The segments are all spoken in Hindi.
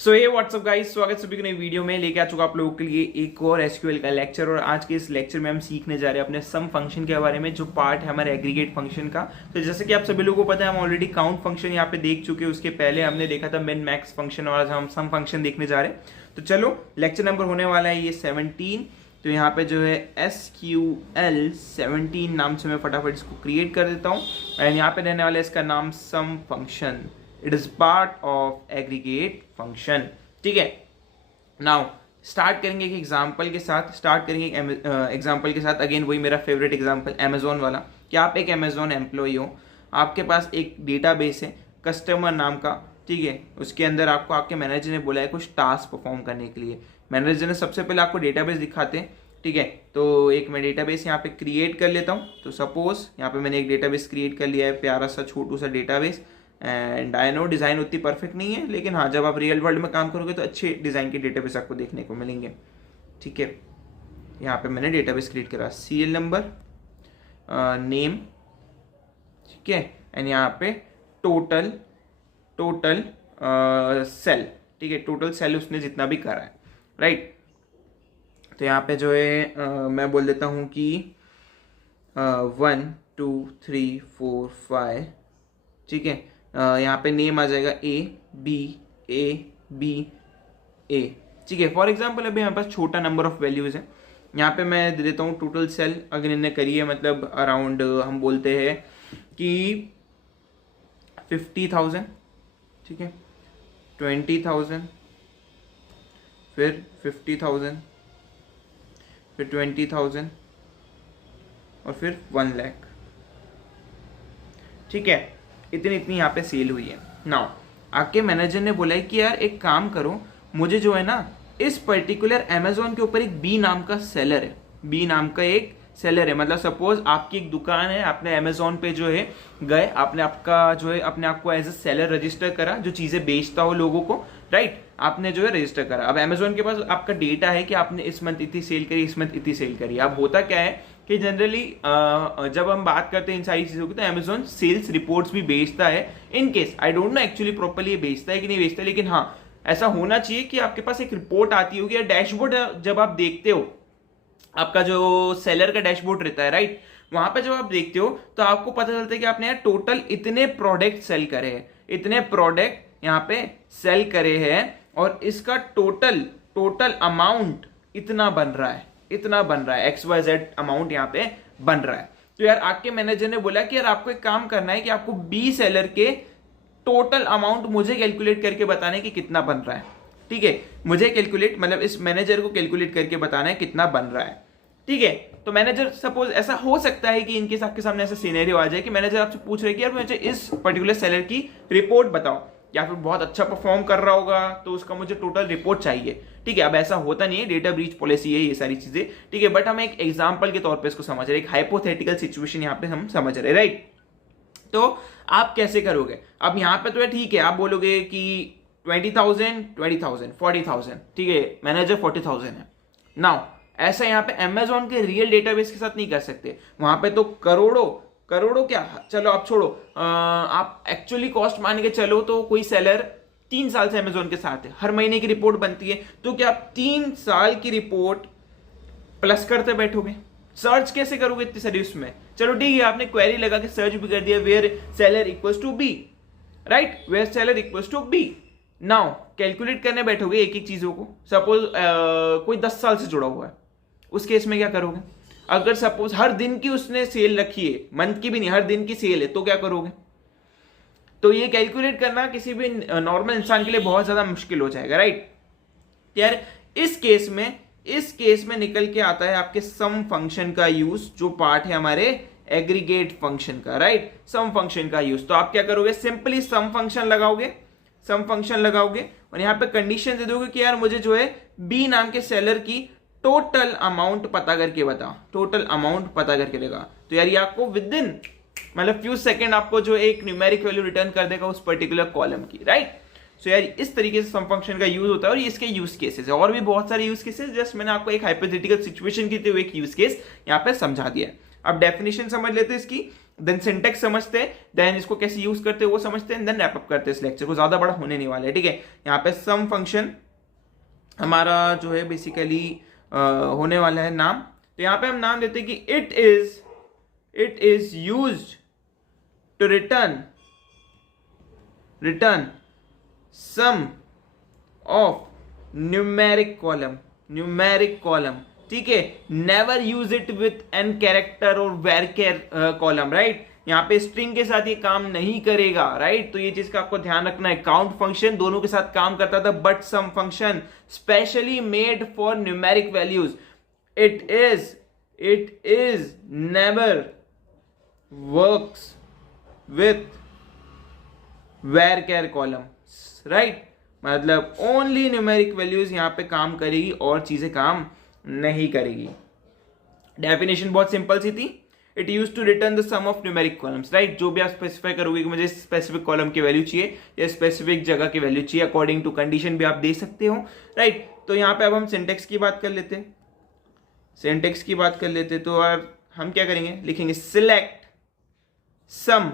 सो ये व्हाट्सअप गाइस, स्वागत सभी को नई वीडियो में लेके आ चुका आप लोगों के लिए एक और एसक्यूएल का लेक्चर। और आज के इस लेक्चर में हम सीखने जा रहे हैं अपने सम फंक्शन के बारे में, जो पार्ट है हमारे एग्रीगेट फंक्शन का। तो जैसे कि आप सभी लोगों को पता है, हम ऑलरेडी काउंट फंक्शन यहाँ पे देख चुके हैं। उसके पहले हमने देखा था मिन मैक्स फंक्शन, और आज हम सम फंक्शन देखने जा रहे हैं। तो चलो, लेक्चर नंबर होने वाला है ये 17। तो यहाँ पे जो है SQL 17 नाम से मैं फटाफट इसको क्रिएट कर देता हूँ। एंड यहाँ पे रहने वाला है इसका नाम sum function. It is part of aggregate function. ठीक है, नाउ स्टार्ट करेंगे एक एग्जांपल के साथ। एग्जांपल के साथ अगेन वही मेरा फेवरेट एग्जांपल, अमेजोन वाला। कि आप एक अमेजोन एम्प्लॉय हो, आपके पास एक डेटाबेस है कस्टमर नाम का। ठीक है, उसके अंदर आपको आपके मैनेजर ने बोला है कुछ टास्क परफॉर्म करने के लिए। मैनेजर ने सबसे पहले आपको डेटाबेस दिखाते हैं। ठीक है, तो एक मैं डेटाबेस यहाँ पे क्रिएट कर लेता हूँ। तो सपोज यहाँ पे मैंने एक डेटाबेस क्रिएट कर लिया है, प्यारा सा छोटू सा database. And I know design उतनी परफेक्ट नहीं है, लेकिन हाँ, जब आप रियल वर्ल्ड में काम करोगे तो अच्छे डिज़ाइन के डेटाबेस आपको देखने को मिलेंगे। ठीक है, यहाँ पे मैंने डेटाबेस क्रिएट करा, सीरियल नंबर, नेम, ठीक है, एंड यहाँ पे टोटल सेल। ठीक है, टोटल सेल उसने जितना भी करा है, राइट। तो यहाँ पे जो है मैं बोल देता हूँ कि 1 2 3 4 5। ठीक है, यहाँ पे नेम आ जाएगा A B। ठीक है, फॉर एग्जाम्पल अभी हमारे पास छोटा नंबर ऑफ वैल्यूज है। यहाँ पे मैं दे देता हूँ टोटल सेल। अगर इन्हें करी है मतलब अराउंड हम बोलते हैं कि 50,000। ठीक है, 20,000, फिर 50,000, फिर 20,000, और फिर 1 लाख। ठीक है, इतनी यहाँ पे सेल हुई है। नाउ आपके मैनेजर ने बोला है कि यार एक काम करो, मुझे जो है ना इस पर्टिकुलर अमेजोन के ऊपर एक बी नाम का सेलर है। बी नाम का एक सेलर है, मतलब सपोज आपकी एक दुकान है, आपने अमेजोन पे जो है गए, आपने आपका जो है अपने आप को एज ए सेलर रजिस्टर करा, जो चीजें बेचता हो लोगों को, राइट। आपने जो है रजिस्टर करा। अब अमेजोन के पास आपका डेटा है कि आपने इस मंथ इतनी सेल करी, इस मंथ इतनी सेल करी। अब होता क्या है कि जनरली जब हम बात करते हैं इन सारी चीजों की, तो अमेजोन सेल्स रिपोर्ट्स भी बेचता है। In case I don't know actually properly ये बेचता है कि नहीं बेचता, लेकिन हाँ ऐसा होना चाहिए कि आपके पास एक रिपोर्ट आती होगी या डैशबोर्ड जब आप देखते हो, आपका जो सेलर का डैशबोर्ड रहता है, राइट। वहां पे जब आप देखते हो तो आपको पता चलता है कि आपने यार टोटल इतने प्रोडक्ट सेल करे हैं, इतने प्रोडक्ट यहाँ पे सेल करे हैं, और इसका टोटल अमाउंट इतना बन रहा है, XYZ अमाउंट यहाँ पे बन रहा है। तो यार आपके मैनेजर ने बोला कि यार आपको एक काम करना है कि आपको बी सेलर के टोटल अमाउंट मुझे कैलकुलेट करके बताना है कि कितना बन रहा है। ठीक है, मुझे कैलकुलेट मतलब इस मैनेजर को कैलकुलेट करके बताना है कितना बन रहा है। ठीक है, तो मैनेजर सपोज ऐसा हो सकता है कि इनके आपके सामने ऐसा सिनेरियो आ जाए कि मैनेजर आपसे पूछ रहे कि यार मुझे इस पर्टिकुलर सेलर की रिपोर्ट बताओ, या फिर बहुत अच्छा परफॉर्म कर रहा होगा तो उसका मुझे टोटल रिपोर्ट चाहिए। ठीक है, अब ऐसा होता नहीं है, डेटा ब्रीच पॉलिसी है ये सारी चीजें। ठीक है, बट हम एक एग्जाम्पल के तौर पर इसको समझ रहे हैं, एक हाइपोथेटिकल सिचुएशन यहाँ पे हम समझ रहे हैं, राइट। तो आप कैसे करोगे? अब यहाँ पे तो ठीक है, आप बोलोगे कि 20,000 40,000। ठीक है, मैनेजर 40,000 है। नाउ ऐसा यहाँ पे अमेजोन के रियल डेटाबेस के साथ नहीं कर सकते। वहां पे तो करोड़ों क्या, चलो आप छोड़ो, आप एक्चुअली कॉस्ट मान के चलो तो कोई सेलर 3 साल से अमेजोन के साथ है, हर महीने की रिपोर्ट बनती है, तो क्या आप 3 साल की रिपोर्ट प्लस करते बैठोगे? सर्च कैसे करोगे इतनी सारी उसमें? चलो ठीक है, आपने क्वेरी लगा के सर्च भी कर दिया, where seller equals to B, right, where seller equals to B. Now calculate करने बैठोगे एक एक चीजों को। सपोज कोई 10 साल से जुड़ा हुआ है, उस केस में क्या करोगे? अगर सपोज हर दिन की उसने सेल रखी है, मंथ की भी नहीं, हर दिन की सेल है, तो क्या करोगे? तो ये कैलकुलेट करना किसी भी नॉर्मल इंसान के लिए बहुत ज्यादा मुश्किल हो जाएगा, राइट। यार इस केस में निकल के आता है आपके सम फंक्शन का यूज, जो पार्ट है हमारे एग्रीगेट फंक्शन का, राइट। सम फंक्शन का यूज, तो आप क्या करोगे? सिंपली सम फंक्शन लगाओगे और यहाँ पे कंडीशन दे दोगे कि यार मुझे जो है बी नाम के सेलर की टोटल अमाउंट पता करके बताओ, देगा। तो यार ये आपको विद इन मतलब फ्यू सेकंड आपको जो एक न्यूमेरिक वैल्यू रिटर्न कर देगा उस पर्टिकुलर कॉलम की, राइट। सो यार इस तरीके से सम फंक्शन का यूज होता है, और इसके यूज केसेस है, और भी बहुत सारे यूज केसेस। जस्ट मैंने आपको एक हाइपोथेटिकल सिचुएशन की एक यूज केस यहाँ पे समझा दिया है। अब डेफिनेशन समझ लेते हैं इसकी। देन सिंटेक्स समझते हैं, देन इसको कैसे यूज करते हैं वो समझते हैं, देन रैप अप करते हैं इस लेक्चर को, ज्यादा बड़ा होने नहीं वाला है, ठीक है। यहाँ पे सम फंक्शन हमारा जो है बेसिकली होने वाला है नाम। तो यहाँ पे हम नाम देते हैं कि it is used to return sum of numeric column, ठीक है। Never use it with an character और वेर कॉलम, राइट। यहाँ पे स्ट्रिंग के साथ ये काम नहीं करेगा, राइट। तो ये चीज का आपको ध्यान रखना है। काउंट फंक्शन दोनों के साथ काम करता था, but some function specially made for numeric values, it is never works with var column, right. मतलब ओनली न्यूमेरिक वैल्यूज यहां पे काम करेगी और चीजें काम नहीं करेगी। डेफिनेशन बहुत सिंपल सी थी, it use to return the sum of numeric columns, right. जो भी आप स्पेसिफाई करोगे कि मुझे स्पेसिफिक कॉलम की वैल्यू चाहिए या स्पेसिफिक जगह की वैल्यू चाहिए, अकॉर्डिंग टू कंडीशन भी आप दे सकते हो, राइट। तो यहाँ पे अब हम सिंटेक्स की बात कर लेते हैं। तो हम क्या करेंगे, लिखेंगे सिलेक्ट सम।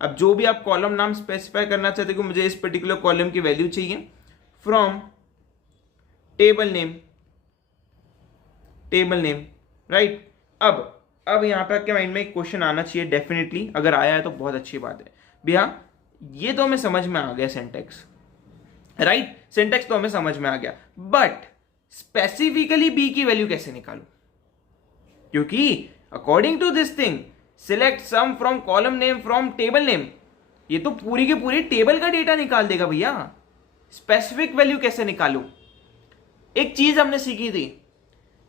अब जो भी आप कॉलम नाम स्पेसिफाई करना चाहते हो कि मुझे इस पर्टिकुलर कॉलम की वैल्यू चाहिए, फ्रॉम टेबल नेम, राइट। अब यहां पे आपके माइंड में एक क्वेश्चन आना चाहिए डेफिनेटली, अगर आया है तो बहुत अच्छी बात है भैया। ये तो हमें समझ में आ गया सिंटेक्स, राइट। सिंटेक्स तो हमें समझ में आ गया, बट स्पेसिफिकली बी की वैल्यू कैसे निकालूं? क्योंकि according to this thing select sum from column name from table name, ये तो पूरी के पूरी टेबल का डेटा निकाल देगा भैया। स्पेसिफिक वैल्यू कैसे निकालूं? एक चीज हमने सीखी थी,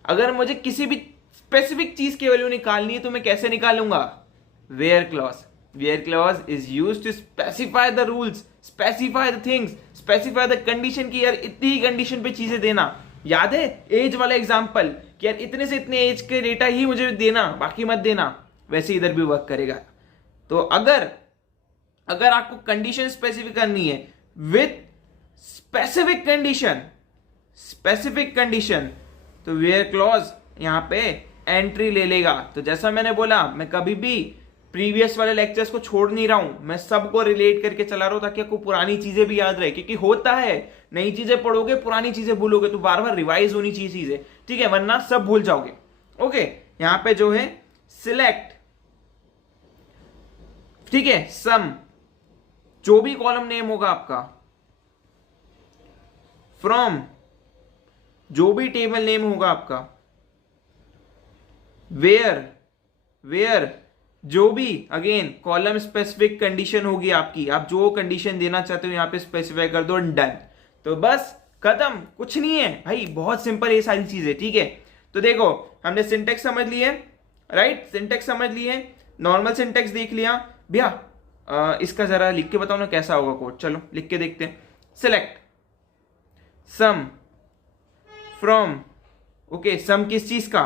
अगर मुझे किसी भी स्पेसिफिक चीज की वैल्यू निकालनी है तो मैं कैसे निकालूंगा? Where clause is used to specify the rules, specify the things, specify the condition की यार इतनी ही कंडीशन पे चीजें देना। याद है एज वाला एग्जांपल कि यार इतने से इतने एज के डेटा ही मुझे देना, बाकी मत देना। वैसे इधर भी वर्क करेगा। तो अगर आपको कंडीशन स्पेसिफिक करनी है विथ स्पेसिफिक कंडीशन, तो वेयर क्लॉज यहां पे एंट्री ले लेगा। तो जैसा मैंने बोला, मैं कभी भी प्रीवियस वाले लेक्चर्स को छोड़ नहीं रहा हूं, मैं सबको रिलेट करके चला रहा हूं ताकि आपको पुरानी चीजें भी याद रहे। क्योंकि होता है नई चीजें पढ़ोगे पुरानी चीजें भूलोगे, तो बार बार रिवाइज होनी चाहिए चीजें, ठीक है, वरना सब भूल जाओगे। ओके, यहां पे जो है सिलेक्ट, ठीक है, सम, जो भी कॉलम नेम होगा आपका, फ्रॉम, जो भी टेबल नेम होगा आपका, वेयर, जो भी अगेन कॉलम स्पेसिफिक कंडीशन होगी आपकी, आप जो कंडीशन देना चाहते हो यहां पे स्पेसिफाई कर दो, डन। तो बस खत्म, कुछ नहीं है भाई, बहुत सिंपल ये सारी चीजें, ठीक है। तो देखो हमने सिंटेक्स समझ लिए, राइट, सिंटेक्स समझ लिए, नॉर्मल सिंटेक्स देख लिया भैया। इसका जरा लिख के बताओ ना कैसा होगा कोड, चलो लिख के देखते हैं। सिलेक्ट सम फ्रॉम, ओके, सम किस चीज का?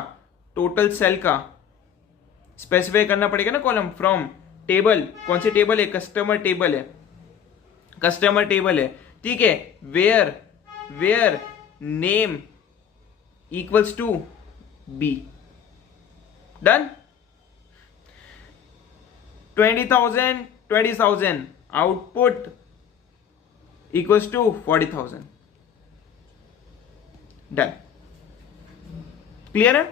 टोटल सेल का। स्पेसिफाई करना पड़ेगा ना कॉलम, फ्रॉम टेबल, कौन सी टेबल है? कस्टमर टेबल है, ठीक है। Where name equals to B, done. 20,000 output equals to 40,000, done. Clear है?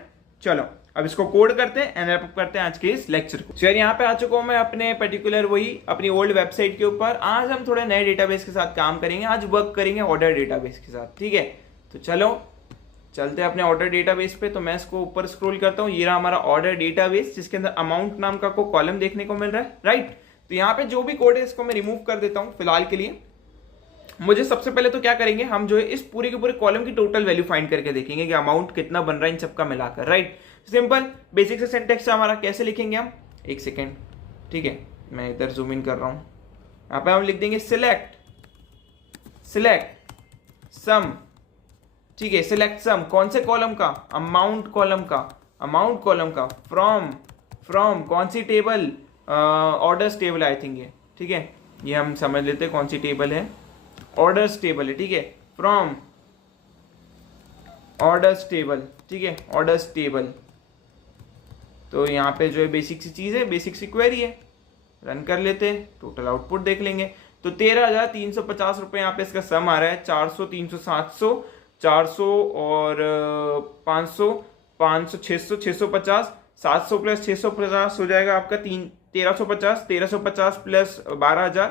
चलो अब इसको कोड करते हैं एंड रैप अप करते हैं आज के इस लेक्चर को। यार यहाँ पे आ चुका हूं मैं अपने पर्टिकुलर वही अपनी ओल्ड वेबसाइट के ऊपर। आज हम थोड़े नए डेटाबेस के साथ काम करेंगे, आज वर्क करेंगे ऑर्डर डेटाबेस के साथ, ठीक है। तो चलो चलते हैं अपने ऑर्डर डेटाबेस पे। तो मैं इसको ऊपर स्क्रॉल करता हूँ, ये रहा हमारा ऑर्डर डेटाबेस जिसके अंदर अमाउंट नाम का को कॉलम देखने को मिल रहा है, राइट। तो यहाँ पे जो भी कोड है इसको मैं रिमूव कर देता हूँ फिलहाल के लिए। मुझे सबसे पहले तो क्या करेंगे, हम जो है इस पूरे के पूरे कॉलम की टोटल वैल्यू फाइंड करके देखेंगे कि अमाउंट कितना बन रहा है इन सबका मिलाकर, राइट। सिंपल बेसिक से सिंटेक्स हमारा कैसे लिखेंगे हम, एक सेकेंड, ठीक है, मैं इधर जूम इन कर रहा हूँ। यहाँ पे हम लिख देंगे सिलेक्ट सम, ठीक है, सिलेक्ट सम कौन से कॉलम का? अमाउंट कॉलम का, फ्रॉम कौन सी table? Orders table I think ये, ठीक है, ये हम समझ लेते हैं कौन सी टेबल है, ऑर्डर्स टेबल है, ठीक है। फ्रॉम ऑर्डर्स टेबल, ठीक है, ऑर्डर्स टेबल, तो यहाँ पे जो है बेसिक सी चीज़ है, बेसिक सी क्वेरी है, रन कर लेते हैं, टोटल आउटपुट देख लेंगे। तो 13,350 रुपये यहाँ पे इसका सम आ रहा है। 400, 300, 700, 400 और 500, 500, 600, 650, 700 प्लस 650 हो जाएगा आपका 1350, 1350 प्लस 12,000,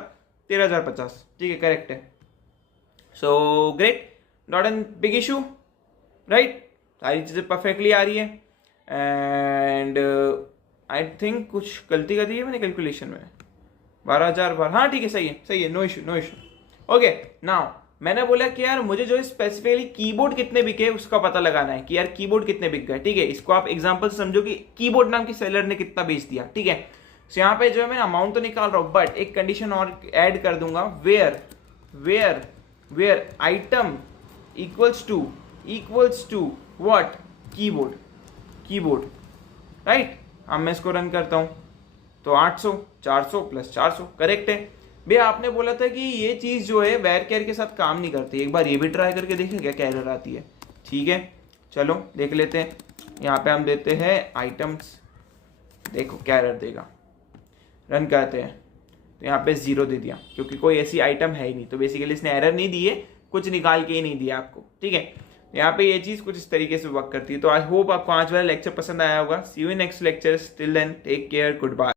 13,050। ठीक है, करेक्ट है। So great, not an big issue, right. सारी चीज़ें परफेक्टली आ रही है। एंड आई थिंक कुछ गलती कर दी है मैंने कैलकुलेशन में। 12,000 बार, हाँ ठीक है, सही है, सही है, no issue, no issue. Okay, now मैंने बोला कि यार मुझे जो स्पेसिफिकली कीबोर्ड कितने बिके उसका पता लगाना है कि यार कीबोर्ड कितने बिक गए। ठीक है, इसको आप एग्जांपल समझो कि कीबोर्ड नाम की सेलर ने कितना बेच दिया। ठीक है, तो यहाँ पे जो है मैं अमाउंट तो निकाल रहा हूँ, बट एक कंडीशन और ऐड कर दूंगा, where item equals to what, keyboard, right. अब मैं इसको रन करता हूं तो 800, 400 प्लस 400, करेक्ट है। भैया आपने बोला था कि ये चीज जो है वेयर केयर के साथ काम नहीं करती, एक बार ये भी ट्राई करके देखें क्या एरर आती है। ठीक है, चलो देख लेते हैं। यहाँ पे हम देते हैं आइटम्स, देखो क्या एरर देगा, रन करते हैं। तो यहाँ पे 0 दे दिया क्योंकि कोई ऐसी आइटम है ही नहीं, तो बेसिकली इसने एरर नहीं दी है, कुछ निकाल के ही नहीं दिया आपको। ठीक है, यहाँ पे ये चीज कुछ इस तरीके से वर्क करती है। तो आई होप आपको आज वाला लेक्चर पसंद आया होगा। See you in next lecture, till then take care, good bye.